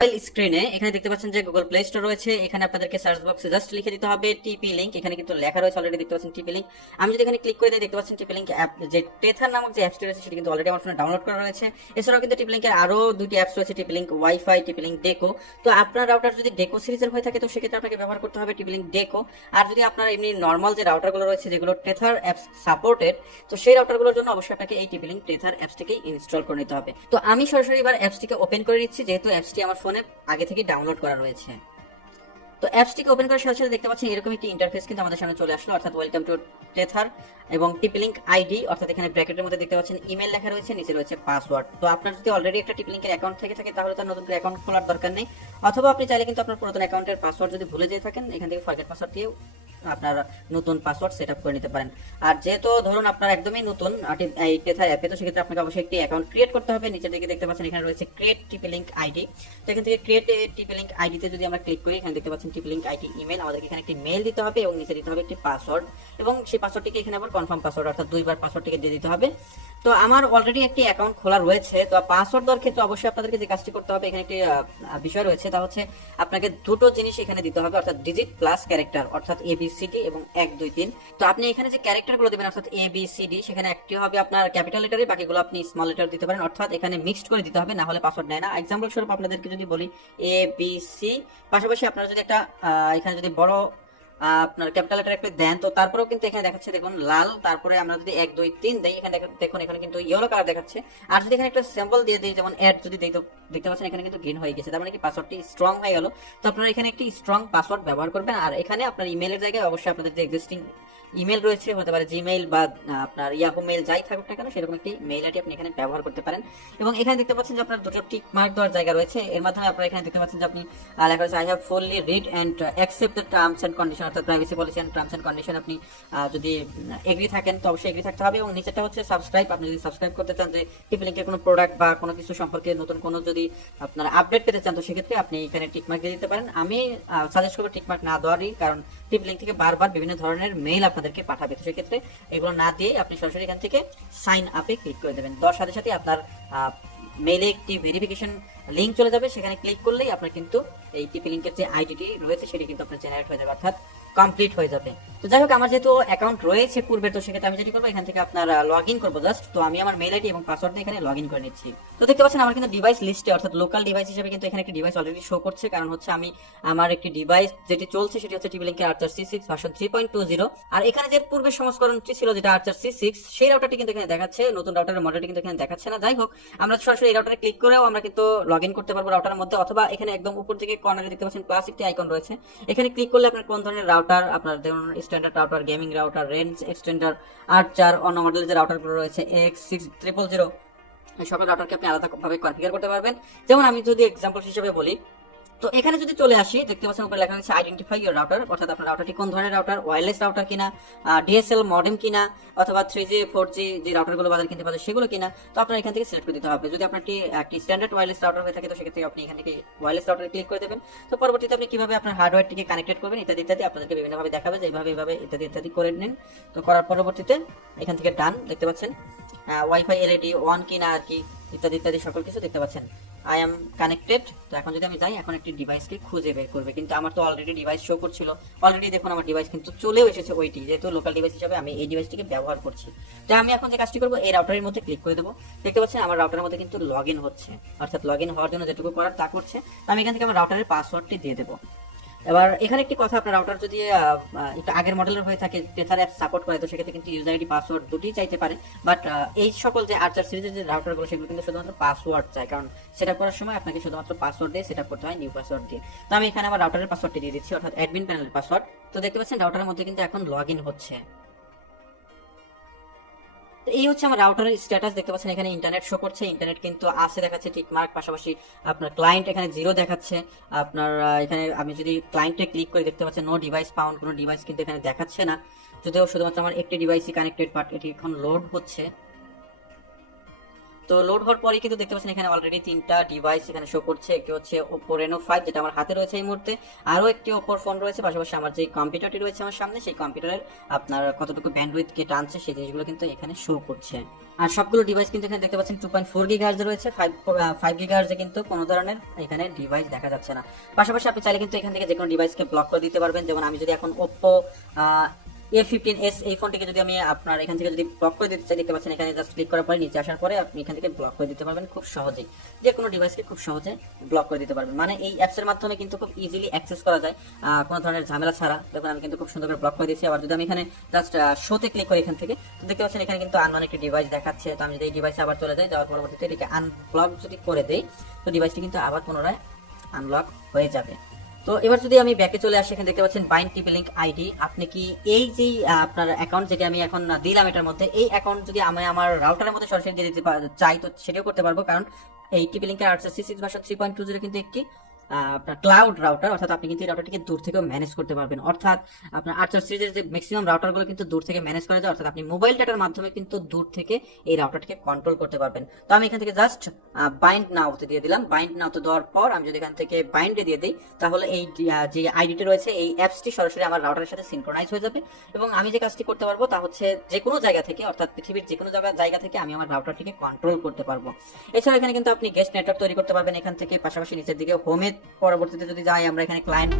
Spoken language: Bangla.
মোবাইল স্ক্রিনে এখানে দেখতে পাচ্ছেন যে গুগল প্লে স্টোর রয়েছে। এখানে আপনাদেরকে সার্চ বক্সে জাস্ট লিখে দিতে হবে টিপি লিংক। এখানে কিন্তু লেখা রয়েছে অলরেডি, দেখতে পাচ্ছেন টিপি লিংক। আমি যদি এখানে ক্লিক করে দিই, দেখতে পাচ্ছেন টিপি লিংক অ্যাপ, যে টেথার নামক যে অ্যাপসটি রয়েছে সেটি কিন্তু অলরেডি আমার ফোনে ডাউনলোড করা রয়েছে। এছাড়াও কিন্তু টিপি লিংকের আরো দুটি অ্যাপস রয়েছে, TP link wifi, TP link Deco. তো আপনার রাউটার যদি ডেকো সিরিজের হয়ে থাকে তো সেক্ষেত্রে আপনাকে ব্যবহার করতে হবে টিপি লিংক ডেকো। আর যদি আপনার এমনি নর্মাল যে রাউটারগুলো রয়েছে যেগুলো টেথার অ্যাপস সাপোর্টেড, তো সেই রাউটারগুলোর জন্য অবশ্যই আপনাকে এই টিপি লিংক টেথার অ্যাপসটিকেই ইনস্টল করে নিতে হবে। তো আমি সরাসরি এবার অ্যাপসটিকে ওপেন করে নিচ্ছি, যেহেতু অ্যাপসটি আমার ফোনে আগে থেকে ডাউনলোড করা রয়েছে। তো অ্যাপসটিকে ওপেন করার সাথে সাথে দেখতে পাচ্ছেন এরকম একটি ইন্টারফেস কিন্তু আমাদের সামনে চলে আসলো, অর্থাৎ ওয়েলকাম টু টেথার এবং টিপি লিংক আইডি, অর্থাৎ এখানে ব্র্যাকেটের মধ্যে দেখতে পাচ্ছেন ইমেল লেখা রয়েছে, নিচে রয়েছে পাসওয়ার্ড। তো আপনার যদি অলরেডি একটা টিপি লিংকের অ্যাকাউন্ট থেকে থাকে তাহলে তার নতুন করে অ্যাকাউন্ট খোলার দরকার নেই, অথবা আপনি চাইলে কিন্তু আপনার পুরাতন অ্যাকাউন্টের পাসওয়ার্ড যদি ভুলে যেয়ে থাকেন এখান থেকে ফরগেট পাসওয়ার্ড দিয়ে আপনার নতুন পাসওয়ার্ড সেট আপ করে নিতে পারেন। আর যেহেতু ধরুন আপনার একদমই নতুন এই টেথার অ্যাপে, তো সেক্ষেত্রে আপনাকে অবশ্যই একটি অ্যাকাউন্ট ক্রিয়েট করতে হবে। নিচের দিকে দেখতে পাচ্ছেন এখানে রয়েছে ক্রিয়েট টিপি লিংক আইডি। তো এখান থেকে ক্রিয়েট টিপি লিংক আইডিতে যদি আমরা ক্লিক করি, এখানে দেখতে পাচ্ছেন টিপি লিংক আইডি ইমেল, আমাদেরকে এখানে একটি মেল দিতে হবে এবং নিচে দিতে হবে একটি পাসওয়ার্ড, এবং সেই পাসওয়ার্ডটিকে এখানে আবার কনফার্ম পাসওয়ার্ড, অর্থাৎ দুইবার পাসওয়ার্ডটিকে দিয়ে দিতে হবে। তো আমার অলরেডি একটি অ্যাকাউন্ট খোলা রয়েছে। তো পাসওয়ার্ড দেওয়ার ক্ষেত্রে অবশ্যই আপনাদেরকে যে কাজটি করতে হবে, এখানে একটি বিষয় রয়েছে, তা হচ্ছে আপনাকে দুটো জিনিস এখানে দিতে হবে, অর্থাৎ ডিজিট প্লাস ক্যারেক্টার, অর্থাৎ এবিসিডি এবং 1 2 3। তো আপনি এখানে যে ক্যারেক্টার গুলো দিবেন অর্থাৎ এবিসিডি, সেখানে একটি হবে আপনার ক্যাপিটাল লেটারে, বাকিগুলো আপনি স্মল লেটার দিতে পারেন, অর্থাৎ এখানে মিক্সড করে দিতে হবে, না হলে পাসওয়ার্ড নেয় না। এক্সাম্পল স্বরূপ আপনাদেরকে যদি বলি এবিসি, পাশাপাশি আপনারা যদি একটা এখানে যদি বড় আপনার ক্যাপিটাল লেটার একটা দেন, তো তারপরেও কিন্তু এখানে দেখাচ্ছে দেখুন লাল, তারপরে আমরা যদি 1 2 3 দেই, এখানে দেখুন এখানে কিন্তু ইয়েলো কালার দেখাচ্ছে। আর যদি এখানে একটা সিম্বল দিয়ে দিই যেমন এড যদি দেই, তো দেখতে পাচ্ছেন এখানে কিন্তু গ্রিন হয়ে গেছে, তার মানে কি পাসওয়ার্ডটি স্ট্রং হয়ে গেল। তো আপনারা এখানে একটি স্ট্রং পাসওয়ার্ড ব্যবহার করবেন। আর এখানে আপনার ইমেলের জায়গায় অবশ্যই আপনাদের যে এক্সিস্টিং ইমেল রয়েছে, হতে পারে জিমেইল বা আপনার ইয়াহু মেইল যাই থাকুক না কেন, সেরকম একটি মেইল আইডি আপনি এখানে ব্যবহার করতে পারেন। এবং এখানে দেখতে পাচ্ছেন যে আপনার দুটো টিক মার্ক দেওয়ার জায়গা রয়েছে, এর মাধ্যমে আপনারা এখানে দেখতে পাচ্ছেন যে আপনি লেখা রয়েছে I have fully read and accept the terms and condition, অর্থাৎ privacy policy and terms and condition. আপনি যদি এগ্রি থাকেন তো অবশ্যই এগ্রি থাকতে হবে। এবং নিচেটা হচ্ছে সাবস্ক্রাইব, আপনি যদি সাবস্ক্রাইব করতে চান যে টিপি লিংকের কোনো প্রোডাক্ট বা কোনো কিছু সম্পর্কে নতুন কোনো যদি আপনারা আপডেট পেতে চান, তো সেক্ষেত্রে আপনি এখানে টিকমার্ক দিয়ে দিতে পারেন। আমি সাজেস্ট করবো টিকমার্ক না দেওয়ারই, কারণ টিপি লিংক থেকে বারবার বিভিন্ন ধরনের মেইল আপনাদেরকে পাঠাবে, তো সেক্ষেত্রে এগুলো না দিয়ে আপনি সরাসরি এখান থেকে সাইন আপে ক্লিক করে দেবেন। দেওয়ার সাথে সাথে আপনার মেইলে একটি ভেরিফিকেশন লিংক চলে যাবে, সেখানে ক্লিক করলেই আপনার কিন্তু এই টিপি লিংকের যে আইডিটি রয়েছে সেটি কিন্তু আপনার জেনারেট হয়ে যাবে, অর্থাৎ কমপ্লিট হয়ে যাবে। তো যাই হোক, আমার যেহেতু অ্যাকাউন্ট রয়েছে পূর্বে, তো সেক্ষেত্রে আমি যেটি করবো এখান থেকে আপনার লগ ইন করবো জাস্ট। তো আমি আমার মেইল আইডি এবং পাসওয়ার্ড দিয়ে এখানে লগ ইন করে নিচ্ছি। তো দেখতে পাচ্ছেন আমার কিন্তু ডিভাইস লিস্টে, অর্থাৎ লোকাল ডিভাইস হিসেবে কিন্তু এখানে একটি ডিভাইস অলরেডি শো করছে, কারণ হচ্ছে আমি আমার একটি ডিভাইস যেটি চলছে সেটি হচ্ছে টিপি লিংকের আর্চার C6 ভার্সন 3.20। আর এখানে যে পূর্বে সংস্করণটি ছিল যেটা আর্চার C6, সেই রাউটারটি কিন্তু এখানে দেখাচ্ছে, নতুন রাউটারের মডেলটি কিন্তু এখানে দেখাচ্ছে না। যাই হোক, আমরা সরাসরি এই রাউটারে ক্লিক করেও আমরা কিন্তু লগ ইন করতে পারবো রাউটারের মধ্যে, অথবা এখানে একদম উপর দিকে কর্নারে দেখতে পাচ্ছেন প্লাস একটি আইকন রয়েছে, এখানে ক্লিক করলে আপনার কোন ধরনের রাউটার, আপনার ধরুন standard router, gaming router, range extender, Archer, অন্য মডেলের যে রাউটারগুলো রয়েছে X6000, এই সকল রাউটারকে আপনি আলাদাভাবে কনফিগার করতে পারবেন। যেমন আমি যদি এক্সাম্পল হিসেবে বলি, তো এখানে যদি চলে আসি, দেখতে পাচ্ছেন উপরে লেখা হচ্ছে আইডেন্টিফাই ইউর রাউটার, অর্থাৎ আপনার রাউটারটি কোন ধরনের রাউটার, ওয়্যারলেস রাউটার কিনা, ডিএসএল মডেম কিনা, অথবা 3G 4G যে রাউটারগুলো বাজারে কিনতে পারে সেগুলো কিনা। তো আপনার এখান থেকে সিলেক্ট করে দিতে হবে। যদি আপনার একটি স্ট্যান্ডার্ড ওয়্যারলেস রাউটার হয়ে থাকে, তো সেক্ষেত্রে আপনি এখান থেকে ওয়্যারলেস রাউটারে ক্লিক করে দেবেন। তো পরবর্তীতে আপনি কিভাবে আপনার হার্ডওয়্যারটিকে কানেক্টেড করবেন ইত্যাদি ইত্যাদি আপনাদেরকে বিভিন্নভাবে দেখাবে, যে এইভাবে ইত্যাদি ইত্যাদি করে নেন। তো করার পরবর্তীতে এখান থেকে ডান, দেখতে পাচ্ছেন ওয়াইফাই এলইডি অন কিনা আর কি, ইত্যাদি ইত্যাদি সকল কিছু দেখতে পাচ্ছেন। I am connected. তো এখন যদি আমি যাই, এখন একটি ডিভাইসকে খুঁজে বের করবে, কিন্তু আমার তো অলরেডি ডিভাইস শো করছিল, অলরেডি দেখুন আমার ডিভাইস কিন্তু চলেও এসেছে ওইটি, যেহেতু লোকাল ডিভাইস হিসাবে আমি এই ডিভাইসটিকে ব্যবহার করছি। তো আমি এখন যে কাজটি করবো, এই রাউটারের মধ্যে ক্লিক করে দেবো। দেখতে পাচ্ছেন আমার রাউটারের মধ্যে কিন্তু লগ ইন হচ্ছে, অর্থাৎ লগ ইন হওয়ার জন্য যেটুকু করার তা করছে। তো আমি এখান থেকে আমার রাউটারের পাসওয়ার্ডটি দিয়ে দেবো। এবার এখানে একটি কথা, আপনার রাউটার যদি একটু আগের মডেলের হয়ে থাকে, টেথার অ্যাপ সাপোর্ট করে, তো সেক্ষেত্রে কিন্তু ইউজার আইডি পাসওয়ার্ড দুটোই চাইতে পারে। বাট এই সকল যে আর্চার সিরিজের যে রাউটারগুলো সেগুলো কিন্তু শুধুমাত্র পাসওয়ার্ড চায়, কারণ সেটা করার সময় আপনাকে শুধুমাত্র পাসওয়ার্ড দিয়ে সেটা করতে হয়, নিউ পাসওয়ার্ড দিয়ে। তো আমি এখানে আমার রাউটারের পাসওয়ার্ডটি দিয়ে দিচ্ছি, অর্থাৎ অ্যাডমিন প্যানেলের পাসওয়ার্ড। তো দেখতে পাচ্ছেন রাউটারের মধ্যে কিন্তু এখন লগ ইন হচ্ছে। এই হচ্ছে আমার রাউটারের স্ট্যাটাস, দেখতে পাচ্ছেন এখানে ইন্টারনেট শো করছে, ইন্টারনেট কিন্তু আছে দেখাচ্ছে টিক মার্ক, পাশাপাশি আপনার ক্লায়েন্ট এখানে 0 দেখাচ্ছে। আপনার এখানে আমি যদি ক্লায়েন্টে ক্লিক করি, দেখতে পাচ্ছেন নো ডিভাইস ফাউন্ড, কোনো ডিভাইস কিন্তু এখানে দেখাচ্ছে না, যদিও শুধুমাত্র আমার একটি ডিভাইসই কানেক্টেড, বাট এটি এখন লোড হচ্ছে। তো লোড হওয়ার পরে কিন্তু দেখতে পাচ্ছেন এখানে অলরেডি 3টা ডিভাইস এখানে শো করছে। একটি হচ্ছে Oppo Reno 5 যেটা আমার হাতে রয়েছে এই মুহূর্তে, আরো একটি Oppo ফোন রয়েছে, পাশাপাশি আমার যে কম্পিউটারটি রয়েছে আমার সামনে, সেই কম্পিউটারের আপনার কতটুকু ব্যান্ডউইথ কে টানছে সেই জিনিসগুলো কিন্তু এখানে শো করছে। আর সবগুলো ডিভাইস কিন্তু এখানে দেখতে পাচ্ছেন 2.4 গিগাহার্জ রয়েছে, 5 গিগাহার্জে কিন্তু কোনো ধরনের এখানে ডিভাইস দেখা যাচ্ছে না। পাশাপাশি আপনি চাইলে কিন্তু এখান থেকে যে কোনো ডিভাইসকে ব্লক করে দিতে পারবেন। যেমন আমি যদি এখন Oppo A15s এই ফোনটিকে যদি আমি আপনার এখান থেকে যদি ব্লক করে দিতে চাই, দেখতে পাচ্ছেন এখানে জাস্ট ক্লিক করার পরে নিচে আসার পরে আপনি এখান থেকে ব্লক করে দিতে পারবেন খুব সহজেই, যে কোনো ডিভাইসকে খুব সহজে ব্লক করে দিতে পারবেন। মানে এই অ্যাপসের মাধ্যমে কিন্তু খুব ইজিলি অ্যাক্সেস করা যায় কোনো ধরনের ঝামেলা ছাড়া। দেখুন আমি কিন্তু খুব সুন্দর করে ব্লক করে দিয়েছি। আবার যদি আমি এখানে জাস্ট শোতে ক্লিক করি এখান থেকে, তো দেখতে পাচ্ছেন এখানে কিন্তু আননোন একটি ডিভাইস দেখাচ্ছে। তো আমি যদি এই ডিভাইসে আবার চলে যাই, যাওয়ার পরবর্তীতে এটিকে আনব্লক যদি করে দেই, তো ডিভাইসটি কিন্তু আবার পুনরায় আনলক হয়ে যাবে। তো এবার যদি আমি ব্যাকে চলে আসি, এখানে দেখতে পাচ্ছেন বাইন্ড টিপি লিংক আইডি। আপনি কি এই যে আপনার অ্যাকাউন্ট যেটা আমি এখন দিলাম এটার মধ্যে, এই অ্যাকাউন্ট যদি আমি আমার রাউটারের মধ্যে সরাসরি দিয়ে দিতে চাই, তো সেটাও করতে পারবো, কারণ এই টিপি লিংকের RC6 ভার্সন 3.20 কিন্তু একটি আপনার ক্লাউড রাউটার, অর্থাৎ আপনি কিন্তু এই রাউটারটিকে দূর থেকে ম্যানেজ করতে পারবেন। অর্থাৎ আপনার আর্চার সিরিজের যে ম্যাক্সিমাম রাউটারগুলো কিন্তু দূর থেকে ম্যানেজ করা যায়, অর্থাৎ আপনি মোবাইল ডাটার মাধ্যমে কিন্তু দূর থেকে এই রাউটারটিকে কন্ট্রোল করতে পারবেন। তো আমি এখান থেকে জাস্ট বাইন্ড নাওতে দিয়ে দিলাম। বাইন্ড নাওতে দেওয়ার পর আমি যদি এখান থেকে বাইন্ডে দিয়ে দিই, তাহলে এই যে আইডিটি রয়েছে এই অ্যাপসটি সরাসরি আমার রাউটারের সাথে সিনক্রোনাইজ হয়ে যাবে, এবং আমি যে কাজটি করতে পারবো তা হচ্ছে যে কোনো জায়গা থেকে, অর্থাৎ পৃথিবীর যে কোনো জায়গা থেকে আমি আমার রাউটারটিকে কন্ট্রোল করতে পারবো। এছাড়া এখানে কিন্তু আপনি গেস্ট নেটওয়ার্ক তৈরি করতে পারবেন এখান থেকে। পাশাপাশি নিচের দিকে হোমে পরবর্তীতে যদি যাই আমরা, এখানে ক্লায়েন্ট